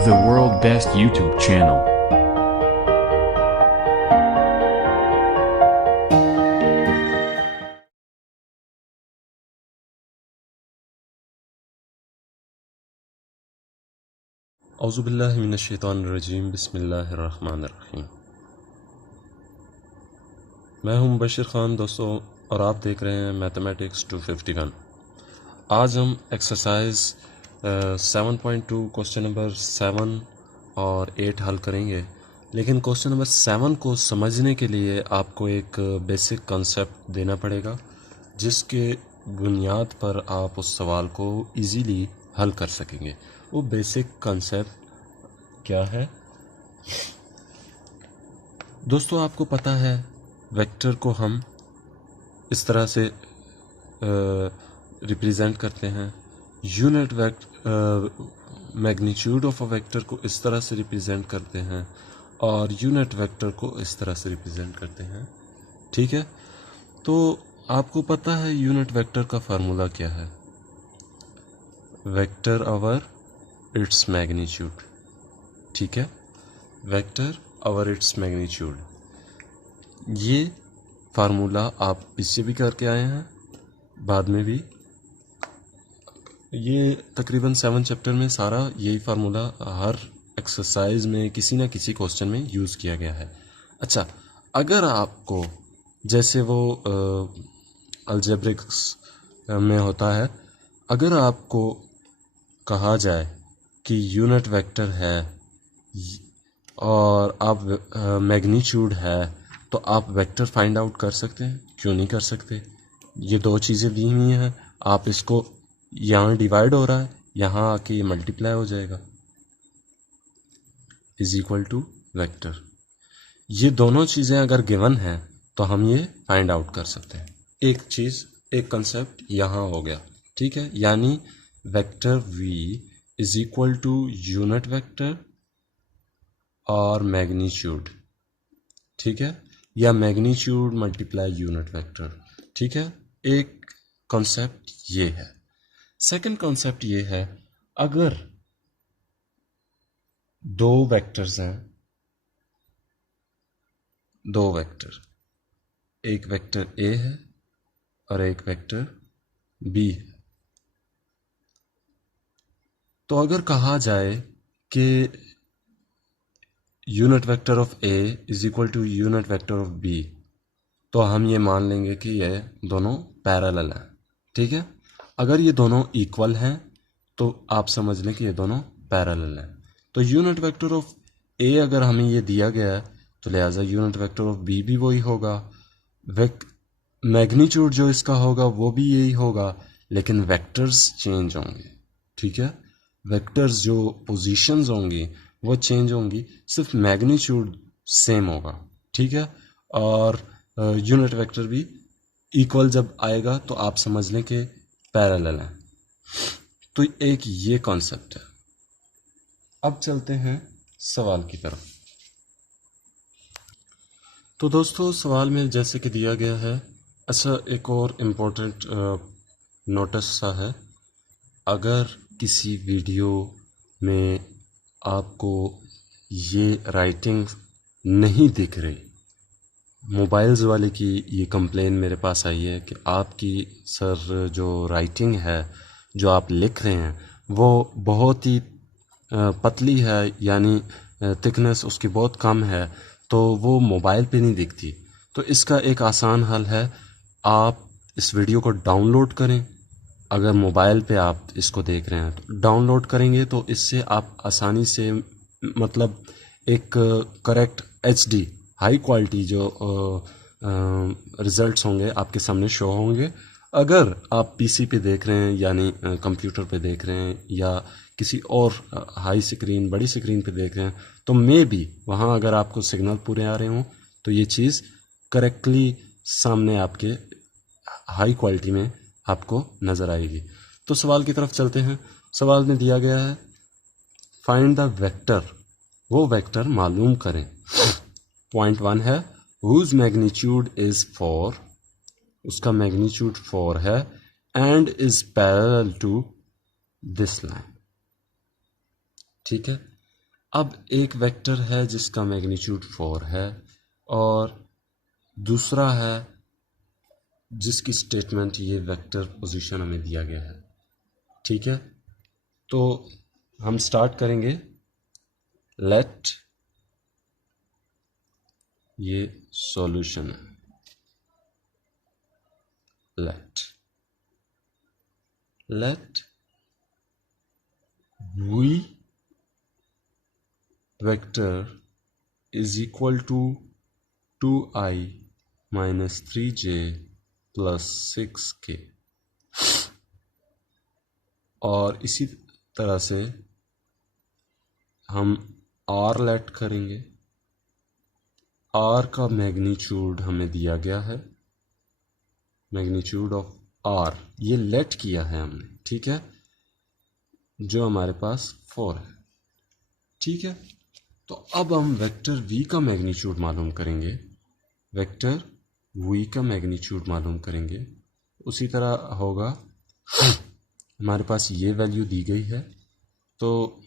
the world best YouTube channel. औज़ुबिल्लाहि मिनश्शैतानिर्रजीम बिस्मिल्लाहिर्रहमानिर्रहीम। मैं हूं मुबशिर ख़ान दोस्तों, और आप देख रहे हैं मैथमेटिक्स 251। आज हम एक्सरसाइज 7.2 क्वेश्चन नंबर 7 और 8 हल करेंगे। लेकिन क्वेश्चन नंबर 7 को समझने के लिए आपको एक बेसिक कंसेप्ट देना पड़ेगा, जिसके बुनियाद पर आप उस सवाल को इजीली हल कर सकेंगे। वो बेसिक कंसेप्ट क्या है दोस्तों? आपको पता है वेक्टर को हम इस तरह से रिप्रेजेंट करते हैं। Unit magnitude of a vector को इस तरह से रिप्रेजेंट करते हैं, और यूनिट वेक्टर को इस तरह से रिप्रेजेंट करते हैं। ठीक है, तो आपको पता है यूनिट वेक्टर का फार्मूला क्या है? Vector over its magnitude. ठीक है, वेक्टर ओवर इट्स मैग्नीट्यूड, ये फार्मूला आप इससे भी करके आए हैं, बाद में भी। ये तकरीबन 7 चैप्टर में सारा यही फार्मूला हर एक्सरसाइज में किसी ना किसी क्वेश्चन में यूज़ किया गया है। अच्छा, अगर आपको जैसे वो अलजेब्रिक्स में होता है, अगर आपको कहा जाए कि यूनिट वेक्टर है और आप मैग्नीट्यूड है, तो आप वेक्टर फाइंड आउट कर सकते हैं। क्यों नहीं कर सकते? ये दो चीज़ें दी हुई हैं, आप इसको यहाँ डिवाइड हो रहा है, यहाँ आके ये मल्टीप्लाई हो जाएगा, इज इक्वल टू वेक्टर। ये दोनों चीज़ें अगर गिवन हैं तो हम ये फाइंड आउट कर सकते हैं। एक चीज़, एक कंसेप्ट यहाँ हो गया। ठीक है, यानी vector v is equal to unit vector और मैग्नीट्यूड। ठीक है, या मैग्नीट्यूड मल्टीप्लाई यूनिट वेक्टर। ठीक है, एक कॉन्सेप्ट ये है। सेकंड कॉन्सेप्ट ये है, अगर दो वेक्टर्स हैं, दो वेक्टर, एक वेक्टर a है और एक वेक्टर b है, तो अगर कहा जाए कि unit vector of a is equal to unit vector of b, तो हम ये मान लेंगे कि ये दोनों पैरेलल हैं। ठीक है, अगर ये दोनों इक्वल हैं तो आप समझ लें कि ये दोनों पैरेलल हैं। तो यूनिट वेक्टर ऑफ a अगर हमें ये दिया गया है, तो लिहाजा यूनिट वेक्टर ऑफ b भी वही होगा। मैग्नीट्यूड जो इसका होगा वो भी यही होगा, लेकिन वेक्टर्स चेंज होंगे। ठीक है, वेक्टर्स जो पोजीशंस होंगी वो चेंज होंगी, सिर्फ मैग्नीट्यूड सेम होगा। ठीक है, और यूनिट वेक्टर भी इक्वल जब आएगा तो आप समझ लें कि पैरेलल है। तो एक ये कॉन्सेप्ट है। अब चलते हैं सवाल की तरफ। तो दोस्तों, सवाल में जैसे कि दिया गया है, अच्छा एक और इम्पोर्टेंट नोटिस सा है। अगर किसी वीडियो में आपको ये राइटिंग नहीं दिख रही, मोबाइल्स वाले की ये कंप्लेन मेरे पास आई है कि आपकी सर जो राइटिंग है, जो आप लिख रहे हैं, वो बहुत ही पतली है, यानी थिकनेस उसकी बहुत कम है, तो वो मोबाइल पे नहीं दिखती। तो इसका एक आसान हल है, आप इस वीडियो को डाउनलोड करें। अगर मोबाइल पे आप इसको देख रहे हैं तो डाउनलोड करेंगे, तो इससे आप आसानी से, मतलब एक करेक्ट HD हाई क्वालिटी जो रिजल्ट्स होंगे आपके सामने शो होंगे। अगर आप PC पे देख रहे हैं, यानी कंप्यूटर पे देख रहे हैं, या किसी और हाई स्क्रीन, बड़ी स्क्रीन पे देख रहे हैं, तो मे बी वहाँ अगर आपको सिग्नल पूरे आ रहे हों तो ये चीज़ करेक्टली सामने आपके हाई क्वालिटी में आपको नज़र आएगी। तो सवाल की तरफ चलते हैं। सवाल में दिया गया है, फाइंड द वेक्टर, वो वेक्टर मालूम करें। पॉइंट 1 है, हुज मैग्नीट्यूड इज 4, उसका मैग्नीट्यूड 4 है, and is parallel to this line. ठीक है, अब एक वेक्टर है जिसका मैग्नीट्यूड 4 है और दूसरा है जिसकी स्टेटमेंट ये वेक्टर पोजीशन हमें दिया गया है। ठीक है, तो हम स्टार्ट करेंगे। लेट, ये सॉल्यूशन है, let v vector is equal to 2i minus 3j plus 6k। और इसी तरह से हम r लेट करेंगे। r का मैग्नीट्यूड हमें दिया गया है, मैग्नीट्यूड ऑफ r, ये लेट किया है हमने, ठीक है, जो हमारे पास 4 है। ठीक है, तो अब हम वेक्टर v का मैग्नीट्यूड मालूम करेंगे, वेक्टर v का मैग्नीट्यूड मालूम करेंगे। उसी तरह होगा, हमारे पास ये वैल्यू दी गई है, तो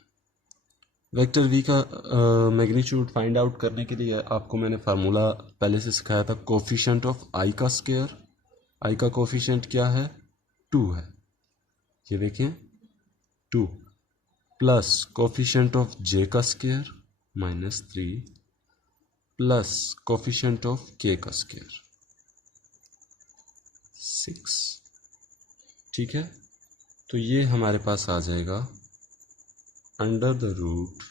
वेक्टर v का मैग्नीट्यूड फाइंड आउट करने के लिए आपको मैंने फार्मूला पहले से सिखाया था, कोफिशिएंट ऑफ i का स्क्वायर। i का कोफिशिएंट क्या है? 2 है, ये देखें 2, प्लस कोफिशिएंट ऑफ j का square minus 3, plus coefficient of k का स्क्वायर 6। ठीक है, तो ये हमारे पास आ जाएगा अंडर द रूट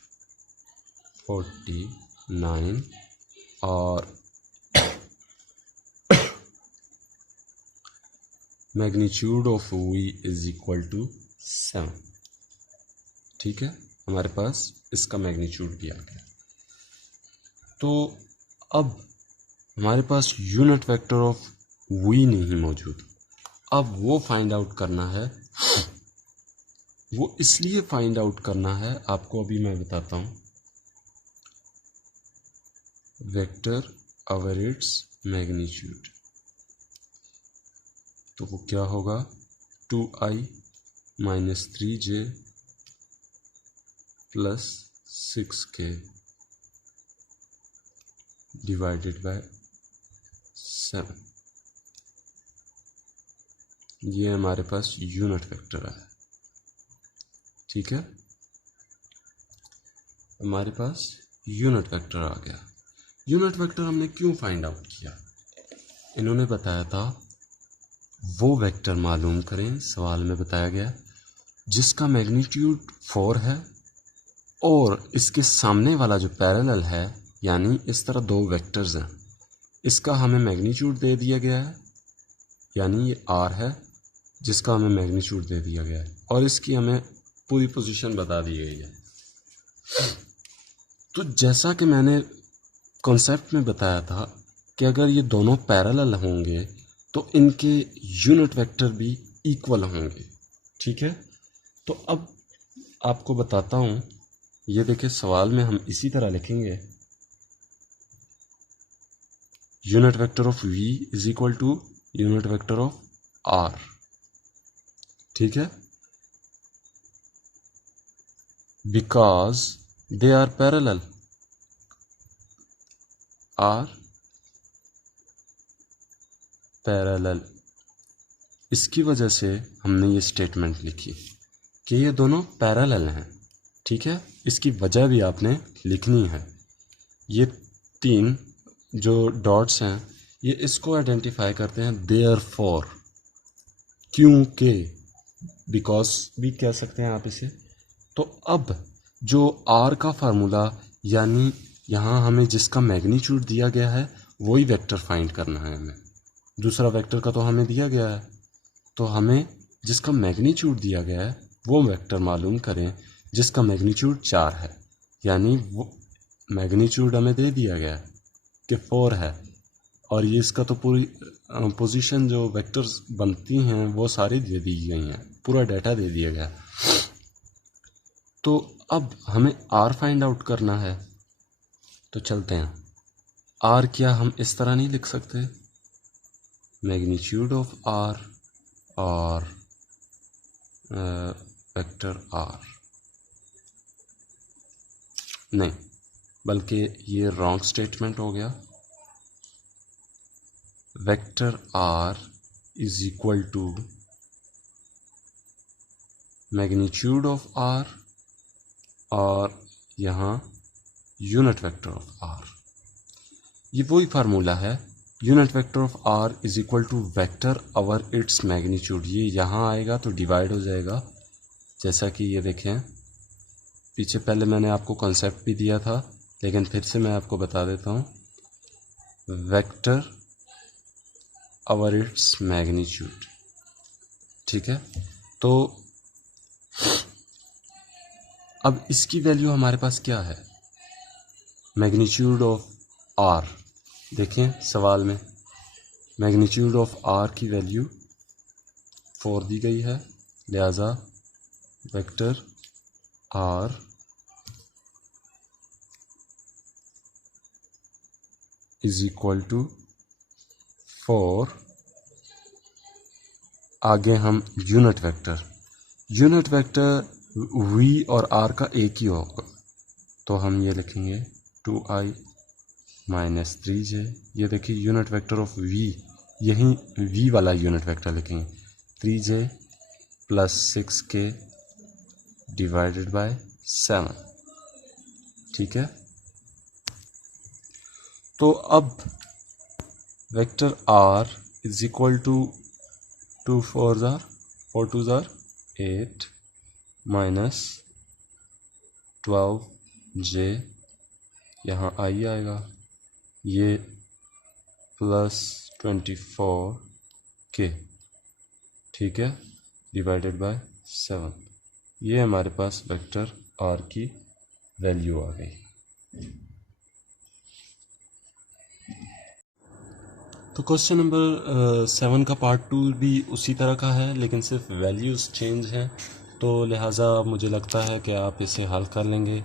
49 और magnitude of v is equal to 7। ठीक है, हमारे पास इसका मैग्नीट्यूड भी आ गया। तो अब हमारे पास यूनिट वेक्टर ऑफ v नहीं मौजूद, अब वो फाइंड आउट करना है। वो इसलिए फाइंड आउट करना है, आपको अभी मैं बताता हूँ। वेक्टर ओवर इट्स मैग्नीट्यूड, तो वो क्या होगा? 2i minus 3j plus 6k divided by 7। ये हमारे पास यूनिट वेक्टर है। ठीक है, हमारे पास यूनिट वेक्टर आ गया। यूनिट वेक्टर हमने क्यों फाइंड आउट किया? इन्होंने बताया था वो वेक्टर मालूम करें, सवाल में बताया गया, जिसका मैग्नीट्यूड 4 है और इसके सामने वाला जो पैरेलल है, यानी इस तरह दो वेक्टर्स हैं, इसका हमें मैग्नीट्यूड दे दिया गया है, यानी ये r है जिसका हमें मैग्नीट्यूड दे दिया गया है और इसकी हमें पूरी पोजीशन बता दी गई है। तो जैसा कि मैंने कॉन्सेप्ट में बताया था कि अगर ये दोनों पैरेलल होंगे तो इनके यूनिट वेक्टर भी इक्वल होंगे। ठीक है, तो अब आपको बताता हूँ, ये देखिए सवाल में हम इसी तरह लिखेंगे, unit vector of v is equal to unit vector of r। ठीक है, because they are parallel, are parallel, इसकी वजह से हमने ये स्टेटमेंट लिखी कि ये दोनों पैरेलल हैं। ठीक है, इसकी वजह भी आपने लिखनी है। ये 3 जो डॉट्स हैं, ये इसको आइडेंटिफाई करते हैं देयरफॉर, क्योंकि, बिकॉज भी कह सकते हैं आप इसे। तो अब जो r का फार्मूला, यानी यहाँ हमें जिसका मैग्नीट्यूड दिया गया है वही वेक्टर फाइंड करना है हमें। दूसरा वेक्टर का तो हमें दिया गया है, तो हमें जिसका मैग्नीट्यूड दिया गया है वो वेक्टर मालूम करें जिसका मैग्नीट्यूड 4 है, यानी वो मैग्नीट्यूड हमें दे दिया गया है कि 4 है, और ये इसका तो पूरी पोजीशन जो वेक्टर्स बनती हैं वो सारी दे दी गई हैं, पूरा डाटा दे दिया गया। तो अब हमें r फाइंड आउट करना है, तो चलते हैं। r क्या हम इस तरह नहीं लिख सकते, मैग्नीट्यूड ऑफ r और वेक्टर r। नहीं, बल्कि ये रॉन्ग स्टेटमेंट हो गया। Vector R is equal to magnitude of R और यहाँ यूनिट वेक्टर ऑफ आर। ये वही फार्मूला है, unit vector of R is equal to vector over its magnitude. ये यहाँ आएगा तो डिवाइड हो जाएगा, जैसा कि ये देखें। पीछे पहले मैंने आपको कॉन्सेप्ट भी दिया था, लेकिन फिर से मैं आपको बता देता हूँ। वेक्टर ओवर इट्स मैग्नीट्यूड, ठीक है। तो अब इसकी वैल्यू हमारे पास क्या है, मैग्नीट्यूड ऑफ आर। देखें सवाल में मैग्नीट्यूड ऑफ आर की वैल्यू 4 दी गई है, लिहाजा vector R is equal to 4। आगे हम यूनिट वेक्टर वी और आर का एक ही होगा, तो हम ये लिखेंगे 2i माइनस 3j। ये देखिए यूनिट वेक्टर ऑफ v, यहीं v वाला यूनिट वेक्टर लिखेंगे, 3j plus 6k divided by 7, ठीक है। तो अब vector r is equal to 2 4 2 8 minus 12j, यहाँ i आएगा, ये प्लस 24k, ठीक है, डिवाइडेड बाय 7। ये हमारे पास वेक्टर r की वैल्यू आ गई। तो क्वेश्चन नंबर 7 का पार्ट 2 भी उसी तरह का है, लेकिन सिर्फ वैल्यूज़ चेंज हैं, तो लिहाजा मुझे लगता है कि आप इसे हल कर लेंगे,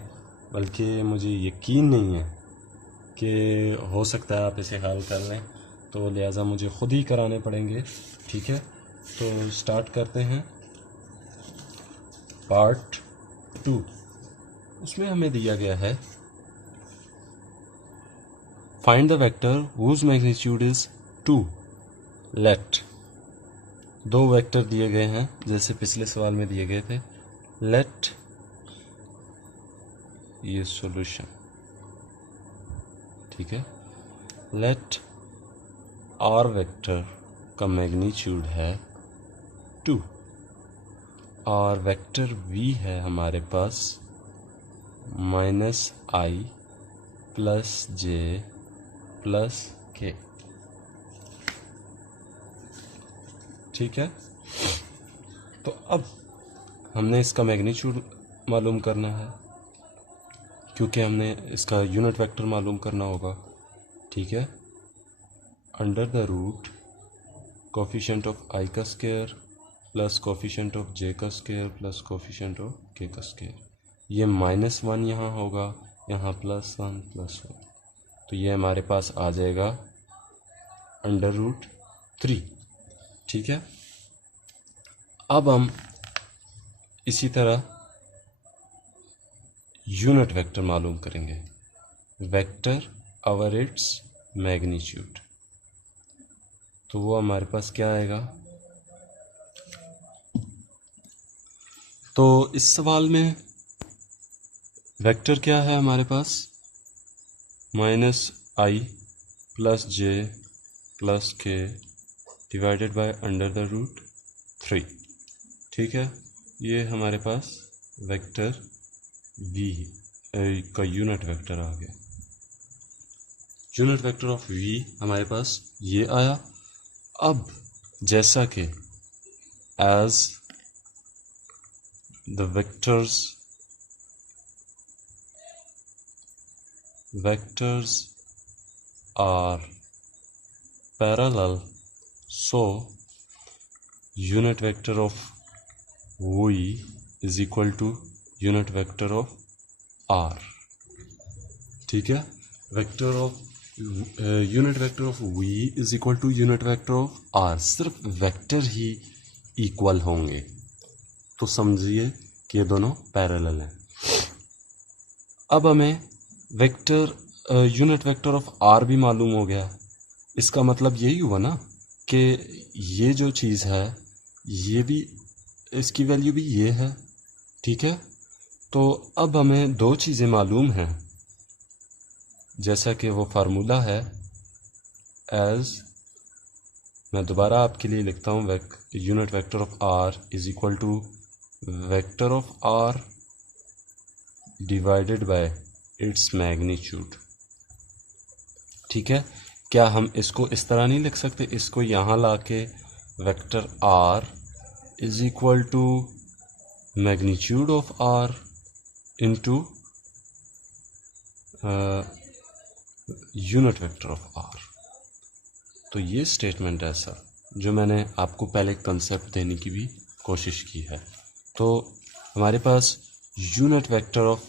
बल्कि मुझे यकीन नहीं है कि हो सकता है आप इसे हल कर लें, तो लिहाजा मुझे ख़ुद ही कराने पड़ेंगे, ठीक है। तो स्टार्ट करते हैं पार्ट 2। उसमें हमें दिया गया है find the vector whose magnitude is 2। Let, दो वेक्टर दिए गए हैं जैसे पिछले सवाल में दिए गए थे। लेट, ये सॉल्यूशन, ठीक है। लेट आर वेक्टर का मैग्नीट्यूड है 2 और वेक्टर वी है हमारे पास -i plus j plus k, ठीक है। तो अब हमने इसका मैग्नीट्यूड मालूम करना है, क्योंकि हमने इसका यूनिट वेक्टर मालूम करना होगा, ठीक है। Under the root coefficient of i का square plus coefficient of j का square plus coefficient of k का स्क्वायर। ये -1 यहाँ होगा, यहाँ +1 +1, तो ये हमारे पास आ जाएगा √3, ठीक है। अब हम इसी तरह यूनिट वेक्टर मालूम करेंगे, वेक्टर ओवर इट्स मैग्नीट्यूड। तो वो हमारे पास क्या आएगा, तो इस सवाल में वेक्टर क्या है हमारे पास, -i plus j plus k divided by √3, ठीक है। ये हमारे पास वेक्टर v का यूनिट वेक्टर आ गया। यूनिट वेक्टर ऑफ v हमारे पास ये आया। अब जैसा कि as the vectors are parallel, so unit vector of v is equal to unit vector of r, ठीक है। Vector of unit vector of v is equal to unit vector of r, सिर्फ vector ही equal होंगे, तो समझिए कि ये दोनों पैरेलल हैं। अब हमें vector unit vector of R भी मालूम हो गया। इसका मतलब यही हुआ ना कि ये जो चीज़ है ये भी, इसकी वैल्यू भी ये है, ठीक है। तो अब हमें दो चीज़ें मालूम हैं, जैसा कि वो फार्मूला है एज, मैं दोबारा आपके लिए लिखता हूँ, unit vector of R is equal to vector of R divided by its magnitude, ठीक है। क्या हम इसको इस तरह नहीं लिख सकते, इसको यहाँ लाके vector R is equal to magnitude of R into unit vector of R. तो ये स्टेटमेंट है सर, जो मैंने आपको पहले कंसेप्ट देने की भी कोशिश की है। तो हमारे पास यूनिट वेक्टर ऑफ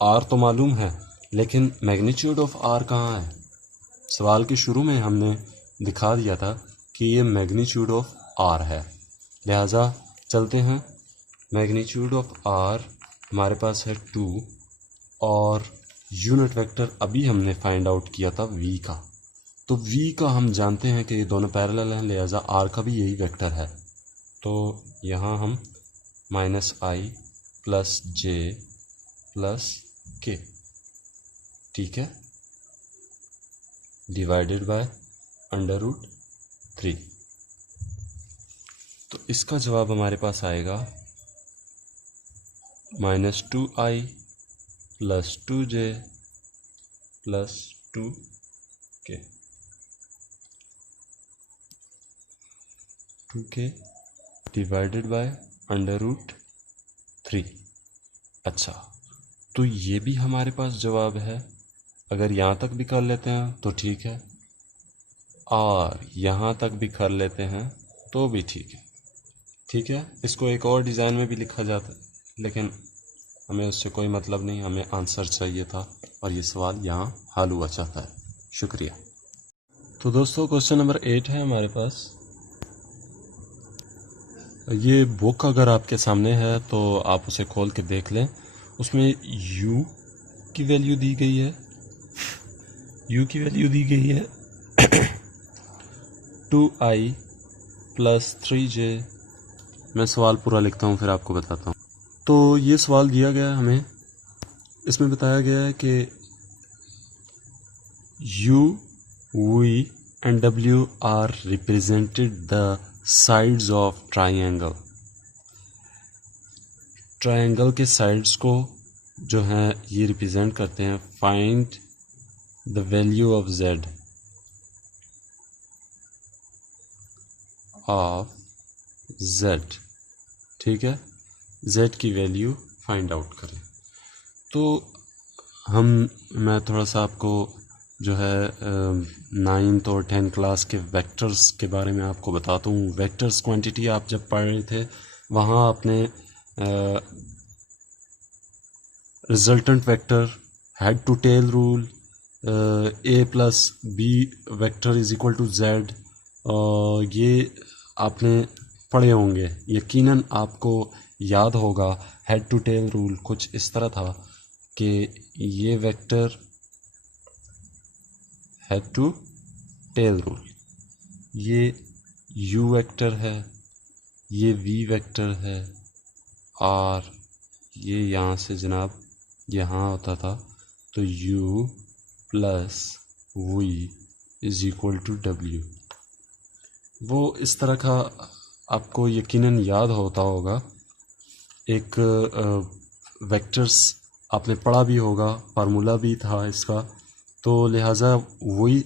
आर तो मालूम है, लेकिन मैग्नीट्यूड ऑफ आर कहाँ है? सवाल के शुरू में हमने दिखा दिया था कि ये मैग्नीट्यूड ऑफ आर है, लिहाजा चलते हैं। मैग्नीट्यूड ऑफ आर हमारे पास है 2 और यूनिट वेक्टर अभी हमने फाइंड आउट किया था v का। तो v का हम जानते हैं कि ये दोनों पैरेलल हैं, लिहाजा r का भी यही वेक्टर है। तो यहाँ हम -i + j + k, ठीक है, डिवाइडेड बाय √3। तो इसका जवाब हमारे पास आएगा -2i + 2j + 2k, 2k divided by √3। अच्छा, तो ये भी हमारे पास जवाब है। अगर यहाँ तक भी कर लेते हैं तो ठीक है, और यहाँ तक भी कर लेते हैं तो भी ठीक है, ठीक है। इसको एक और डिज़ाइन में भी लिखा जाता है, लेकिन हमें उससे कोई मतलब नहीं, हमें आंसर चाहिए था और ये सवाल यहाँ हल हुआ चाहता है। शुक्रिया। तो दोस्तों क्वेश्चन नंबर 8 है हमारे पास। ये बुक अगर आपके सामने है तो आप उसे खोल के देख लें। उसमें u की वैल्यू दी गई है, u की वैल्यू दी गई है 2i + 3j। मैं सवाल पूरा लिखता हूँ फिर आपको बताता हूँ। तो ये सवाल दिया गया है हमें, इसमें बताया गया है कि u, v and w are represented the sides of triangle। Triangle के साइड्स को जो हैं ये रिप्रेजेंट करते हैं। Find the value of z of z, ठीक है, z की वैल्यू फाइंड आउट करें। तो मैं थोड़ा सा आपको जो है 9th और 10th क्लास के वेक्टर्स के बारे में आपको बताता हूँ। वेक्टर्स क्वांटिटी आप जब पढ़ रहे थे वहाँ आपने resultant vector, head to tail rule, a + b vector is equal to z, ये आपने पढ़े होंगे, यकीनन आपको याद होगा। हेड टू टेल रूल कुछ इस तरह था कि ये vector head to tail rule, ये u वेक्टर है, ये v वेक्टर है, और ये यहाँ से जनाब यहाँ होता था। तो u + v is equal to w। वो इस तरह का आपको यकीनन याद होता होगा। एक वेक्टर्स आपने पढ़ा भी होगा, फार्मूला भी था इसका, तो लिहाजा वही,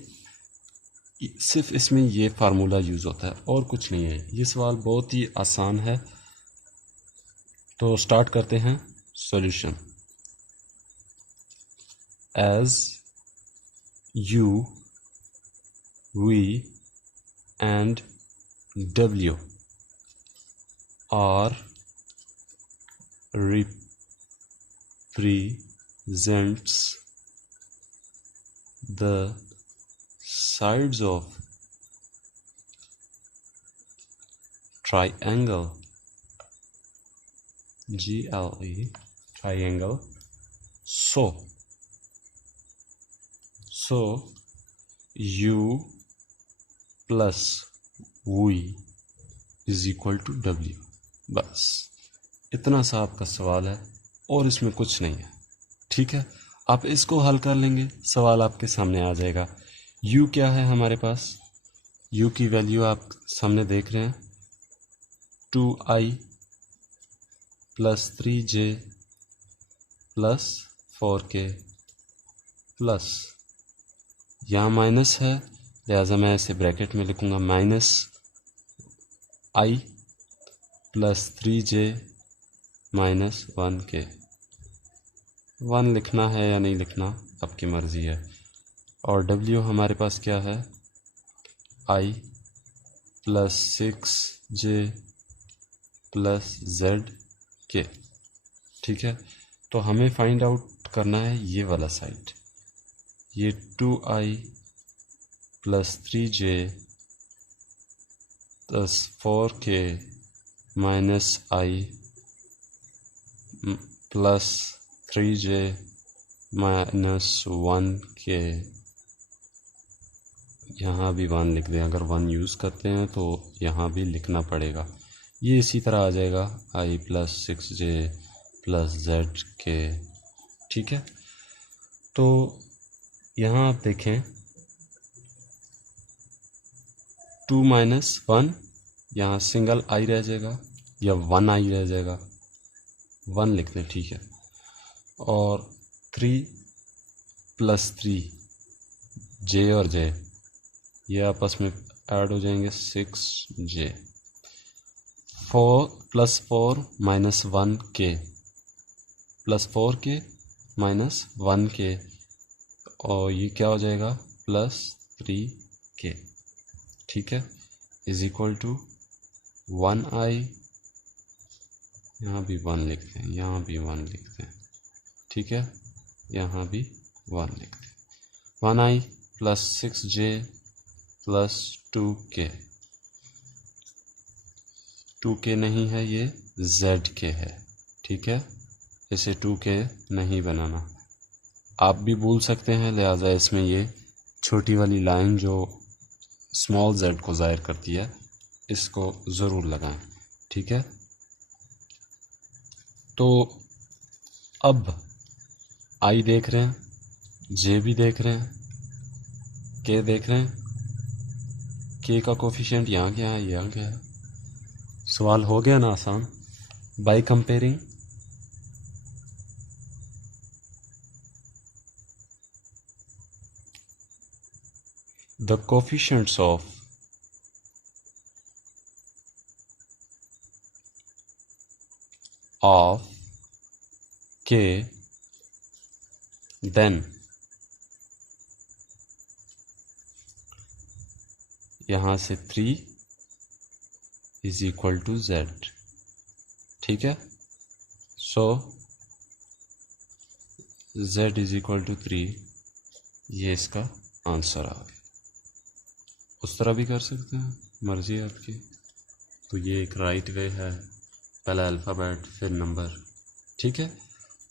सिर्फ इसमें ये फार्मूला यूज़ होता है और कुछ नहीं है। ये सवाल बहुत ही आसान है। तो स्टार्ट करते हैं solution. As u, v and w are represents the sides of triangle GLE triangle so u plus v is equal to w। बस इतना सा आपका सवाल है और इसमें कुछ नहीं है। ठीक है, आप इसको हल कर लेंगे, सवाल आपके सामने आ जाएगा। u क्या है हमारे पास, u की वैल्यू आप सामने देख रहे हैं 2i plus 3j plus 4k plus, यहाँ माइनस है लिहाजा मैं इसे ब्रैकेट में लिखूँगा minus i plus 3j minus 1k। 1 लिखना है या नहीं लिखना आपकी मर्ज़ी है। और w हमारे पास क्या है i plus 6j plus zk। ठीक है, तो हमें फाइंड आउट करना है ये वाला साइड, ये 2i plus 3j plus 4k minus i plus 3j minus 1k। यहाँ भी 1 लिख दें, अगर 1 यूज़ करते हैं तो यहाँ भी लिखना पड़ेगा। ये इसी तरह आ जाएगा i plus 6j plus zk। ठीक है, तो यहाँ आप देखें 2 माइनस 1, यहाँ सिंगल i रह जाएगा या 1i रह जाएगा, 1 लिख दें। ठीक है, और 3 प्लस 3 j और j ये आपस में ऐड हो जाएंगे 6j। 4 plus 4 minus 1k plus 4k minus 1k, और ये क्या हो जाएगा प्लस 3k। ठीक है, इज इक्वल टू 1i, यहाँ भी 1 लिखते हैं, यहाँ भी 1 लिखते हैं। ठीक है, यहाँ भी 1 लिखते हैं। 1i plus 6j plus 2k, 2k नहीं है, ये zk है। ठीक है, इसे 2k नहीं बनाना, आप भी भूल सकते हैं, लिहाजा इसमें ये छोटी वाली लाइन जो स्मॉल z को ज़ाहिर करती है इसको ज़रूर लगाएं। ठीक है, तो अब i देख रहे हैं, j भी देख रहे हैं, k देख रहे हैं, k का कोफिशिएंट यहाँ क्या है, यहाँ क्या है। सवाल हो गया ना आसान। By comparing the coefficients of k, then यहाँ से 3 इज इक्वल टू z। ठीक है, so z is equal to 3, ये इसका आंसर आ गया। उस तरह भी कर सकते हैं, मर्जी है आपकी। तो ये एक राइट वे है, पहला अल्फ़ाबेट फिर नंबर। ठीक है,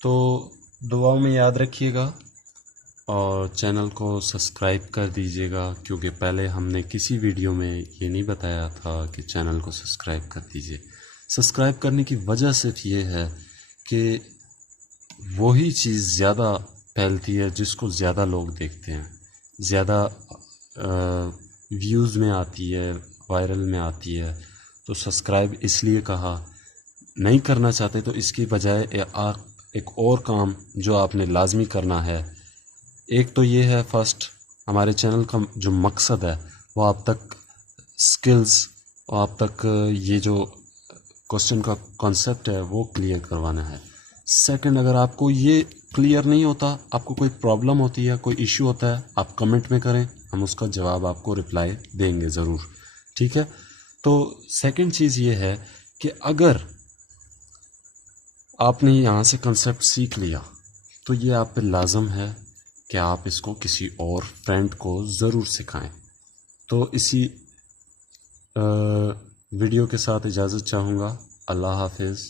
तो दुआओं में याद रखिएगा और चैनल को सब्सक्राइब कर दीजिएगा, क्योंकि पहले हमने किसी वीडियो में ये नहीं बताया था कि चैनल को सब्सक्राइब कर दीजिए। सब्सक्राइब करने की वजह सिर्फ ये है कि वही चीज़ ज़्यादा फैलती है जिसको ज़्यादा लोग देखते हैं, ज़्यादा व्यूज़ में आती है, वायरल में आती है। तो सब्सक्राइब इसलिए कहा, नहीं करना चाहते तो इसकी बजाय एक और काम जो आपने लाजमी करना है। एक तो ये है, फर्स्ट हमारे चैनल का जो मकसद है वो आप तक स्किल्स और आप तक ये जो क्वेश्चन का कॉन्सेप्ट है वो क्लियर करवाना है। सेकंड, अगर आपको ये क्लियर नहीं होता, आपको कोई प्रॉब्लम होती है, कोई इशू होता है, आप कमेंट में करें, हम उसका जवाब आपको रिप्लाई देंगे ज़रूर। ठीक है, तो सेकंड चीज़ ये है कि अगर आपने यहाँ से कंसेप्ट सीख लिया तो ये आप पे लाजम है कि आप इसको किसी और फ्रेंड को ज़रूर सिखाएं। तो इसी वीडियो के साथ इजाज़त चाहूँगा। अल्लाह हाफिज़।